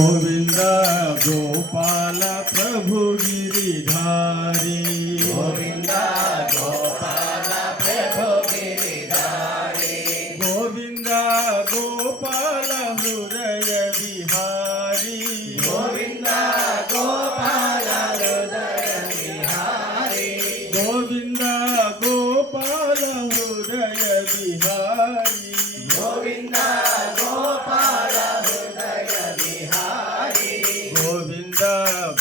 गोविंद गोपाल प्रभु गिरिधारी गोविंद गोपाल प्रभु गिरिधारी गोविंद गोपाल हृदय विहारी गोविंद गोपाल हृदय विहारी गोविंद गोपाल हृदय विहारी गोविंद गोपाल हृदय विहारी गोविंद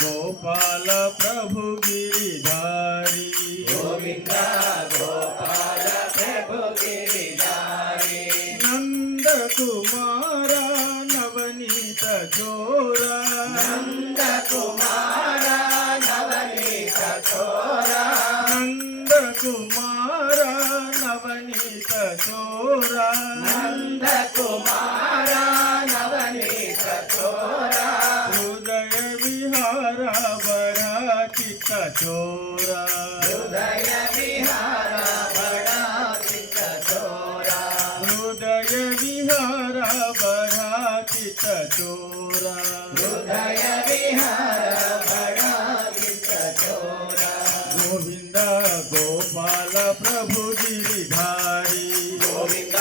गोपाल प्रभु गिरिधारी गोविंद गोपाल प्रभु गिरिधारी नंद कुमार नवनीत चोरा नंद कुमार नवनीत चोरा नंद कुमार नवनीत चोरा नंद कुमार नवनीत चोरा हृदय विहार बड़ा चित्त चोरा हृदय विहार बड़ा चित्त चोरा हृदय विहार बड़ा चित्त चोरा हृदय विहार बड़ा चित्त चोरा गोविंद गोपाल प्रभु गिरिधारी गोविंद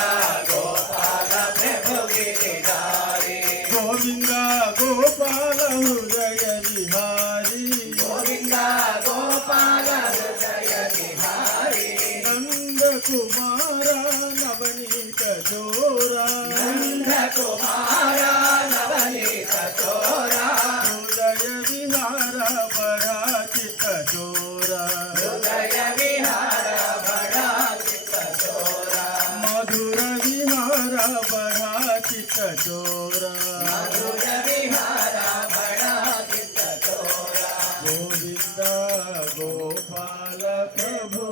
गोपाल प्रभु गिरिधारी गोविंद गोपाल हृदय विहारी गोविंद गोपाल हृदय विहारी नंद कुमार नवनीत चोरा नंद कुमार नवनीत चोरा हृदय विहार बड़ा चित्त चोरा हृदय विहार बड़ा चित्त चोरा मधुर विहार बड़ा चित्त चोरा मधुर विहार बड़ा चित्त चोरा गोविंद गोपाल प्रभु